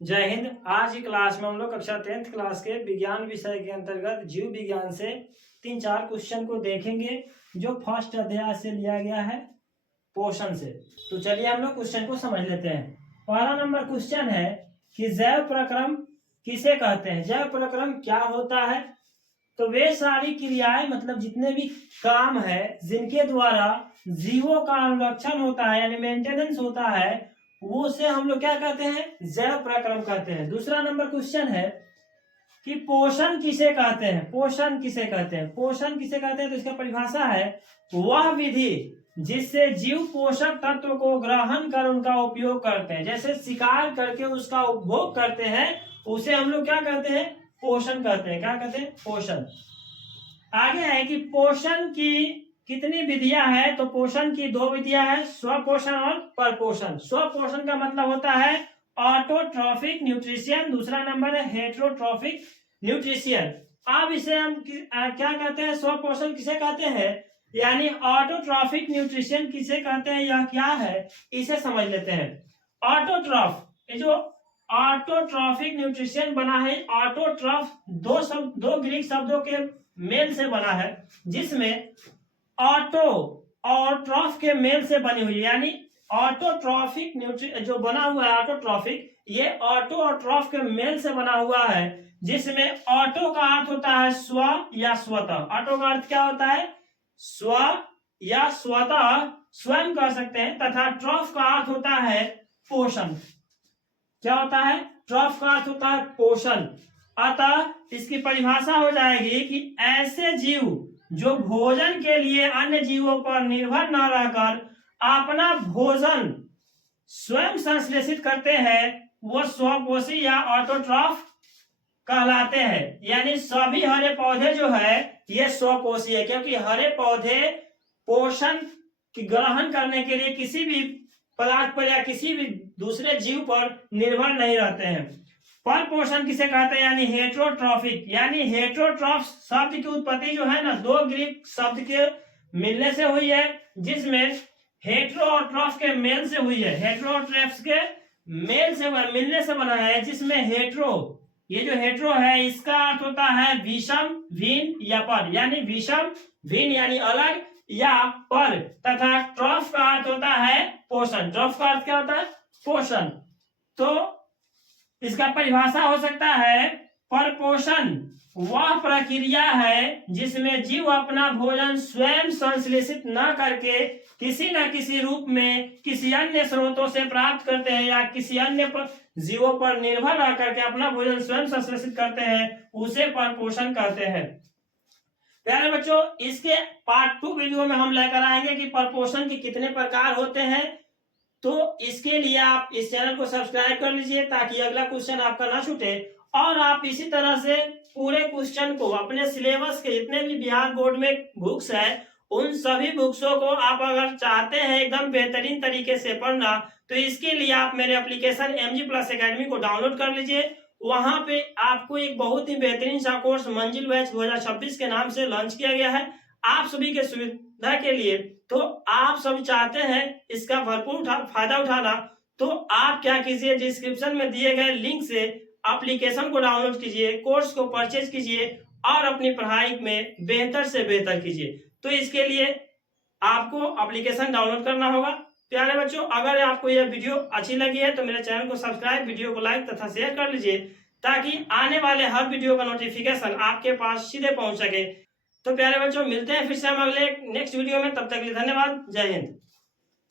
जय हिंद। आज की क्लास में हम लोग कक्षा 10th क्लास के विज्ञान विषय के अंतर्गत जीव विज्ञान से 3-4 क्वेश्चन को देखेंगे जो फर्स्ट अध्याय से लिया गया है, पोषण से। तो चलिए हम लोग क्वेश्चन को समझ लेते हैं। पहला नंबर क्वेश्चन है कि जैव प्रक्रम किसे कहते हैं। जैव प्रक्रम क्या होता है? तो वे सारी क्रियाएं, मतलब जितने भी काम है जिनके द्वारा जीवों का अनुरक्षण होता है यानी मेंटेनेंस होता है, वो से हम लोग क्या कहते हैं? जैव प्रक्रम कहते हैं। दूसरा नंबर क्वेश्चन है कि पोषण किसे कहते हैं। पोषण किसे कहते हैं? पोषण किसे कहते हैं? तो इसका परिभाषा है वह विधि जिससे जीव पोषक तत्व को ग्रहण कर उनका उपयोग करते हैं। जैसे शिकार करके उसका उपभोग करते हैं, उसे हम लोग क्या कहते हैं? पोषण कहते हैं। क्या कहते हैं? पोषण। आगे है कि पोषण की कितनी विधियां हैं। तो पोषण की 2 विधियां हैं, स्वपोषण और परपोषण। स्वपोषण का मतलब होता है ऑटोट्रॉफिक न्यूट्रिशन। दूसरा नंबर है हेटेरोट्रॉफिक न्यूट्रिशन। अब इसे हम क्या कहते हैं? स्वपोषण किसे कहते हैं यानी ऑटोट्रॉफिक न्यूट्रिशन किसे कहते हैं, यह क्या है इसे समझ लेते हैं। ऑटोट्रॉफ, ये जो ऑटोट्रॉफिक न्यूट्रिशन बना है, ऑटोट्रॉफ दो ग्रीक शब्दों के मेल से बना है, जिसमें ऑटो और ट्रॉफ के मेल से बनी हुई, यानी ऑटोट्रॉफिक न्यूट्रिशन जो बना हुआ है ऑटोट्रॉफिक, ये ऑटो और ट्रॉफ के मेल से बना हुआ है, जिसमें ऑटो का अर्थ होता है स्व या स्वतः। ऑटो का अर्थ क्या होता है? स्व या स्वतः, स्वयं कह सकते हैं। तथा ट्रॉफ का अर्थ होता है पोषण। क्या होता है? ट्रॉफ का अर्थ होता है पोषण। अतः इसकी परिभाषा हो जाएगी कि ऐसे जीव जो भोजन के लिए अन्य जीवों पर निर्भर न रहकर अपना भोजन स्वयं संश्लेषित करते हैं, वो स्वपोषी या ऑटोट्रॉफ कहलाते हैं। यानी सभी हरे पौधे जो है ये स्वपोषी है, क्योंकि हरे पौधे पोषण की ग्रहण करने के लिए किसी भी पदार्थ पर या किसी भी दूसरे जीव पर निर्भर नहीं रहते हैं। पर पोषण किसे कहते हैं यानी हेटेरोट्रॉफिक। यानी हेटेरोट्रॉफ शब्द की उत्पत्ति जो है ना, 2 ग्रीक शब्द के मिलने से हुई है, जिसमें हेटेरो और ट्रॉफ के मेल से हुई है। हेटेरो और ट्रॉफ के मेल से मिलने से बना है, जिसमें हेटेरो, ये जो हेटेरो है इसका अर्थ होता है विषम, भिन्न या पर। यानी विषम, भिन्न यानी अलग या पर। तथा ट्रॉफ का अर्थ होता है पोषण। ट्रॉफ का अर्थ क्या होता है? पोषण। तो इसका परिभाषा हो सकता है परपोषण वह प्रक्रिया है जिसमें जीव अपना भोजन स्वयं संश्लेषित न करके किसी न किसी रूप में किसी अन्य स्रोतों से प्राप्त करते हैं, या किसी अन्य जीवों पर निर्भर रह करके अपना भोजन स्वयं संश्लेषित करते हैं, उसे परपोषण कहते हैं। प्यारे बच्चों, इसके पार्ट 2 वीडियो में हम लेकर आएंगे कि परपोषण के कितने प्रकार होते हैं। तो इसके लिए आप इस चैनल को सब्सक्राइब कर लीजिए ताकि अगला क्वेश्चन आपका ना छूटे। और आप इसी तरह से पूरे क्वेश्चन को अपने सिलेबस के जितने भी बिहार बोर्ड में बुक्स है, उन सभी बुक्सों को आप अगर चाहते हैं एकदम बेहतरीन तरीके से पढ़ना, तो इसके लिए आप मेरे एप्लीकेशन MG+ एकेडमी को डाउनलोड कर लीजिए। वहां पे आपको एक बहुत ही बेहतरीन सा कोर्स मंजिल बैच 2026 के नाम से लॉन्च किया गया है आप सभी के सुविधा के लिए। तो आप सभी चाहते हैं इसका भरपूर फायदा उठाना, तो आप क्या कीजिए, डिस्क्रिप्शन में दिए गए लिंक से एप्लीकेशन को डाउनलोड कीजिए, कोर्स को परचेज कीजिए और अपनी पढ़ाई में बेहतर से बेहतर कीजिए। तो इसके लिए आपको एप्लीकेशन डाउनलोड करना होगा। प्यारे बच्चों, अगर आपको यह वीडियो अच्छी लगी है तो मेरे चैनल को सब्सक्राइब, वीडियो को लाइक तथा शेयर कर लीजिए, ताकि आने वाले हर वीडियो का नोटिफिकेशन आपके पास सीधे पहुंच सके। तो प्यारे बच्चों, मिलते हैं फिर से हम अगले नेक्स्ट वीडियो में। तब तक के लिए धन्यवाद। जय हिंद।